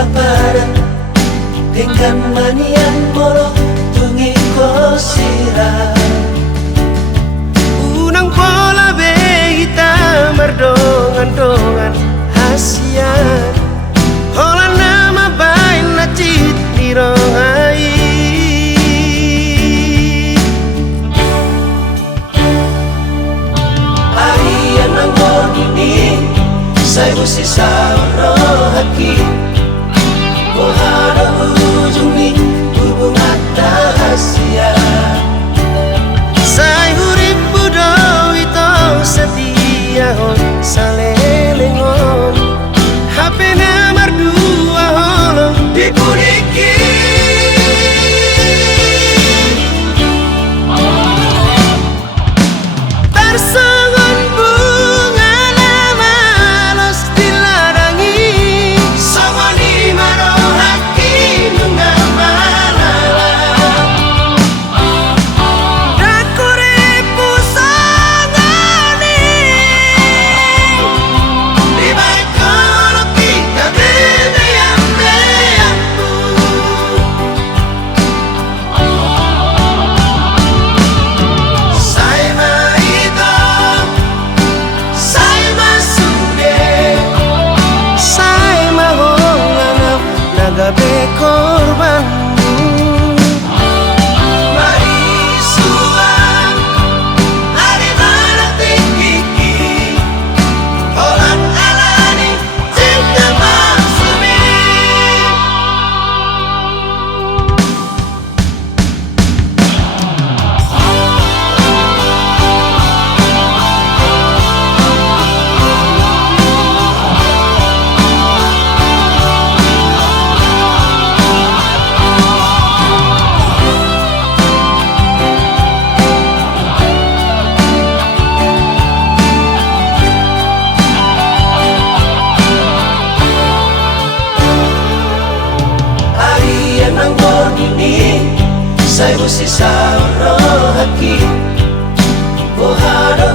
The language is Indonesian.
kapada dengan manian moro tungi ko sira unang pola beita mardongan-dongan hasian hola nama bain na cit nirongai arian ang gordini say musisa rohaki Mohara ujung ni hubungan rahasia say hurip budo ito setia hon salelengon hape na mardua holo dipudiki tarsongon bunga nama los diladangi samani marohaki nunga malala dakure pusangani di baik kalau kita beda yang beampu saya maito saya masude say mahonganap nagabe korban Marisuan Ari balak tinggi Holang alani Cinta maksumi Arian ang gordini Say musisa rohaki Mohara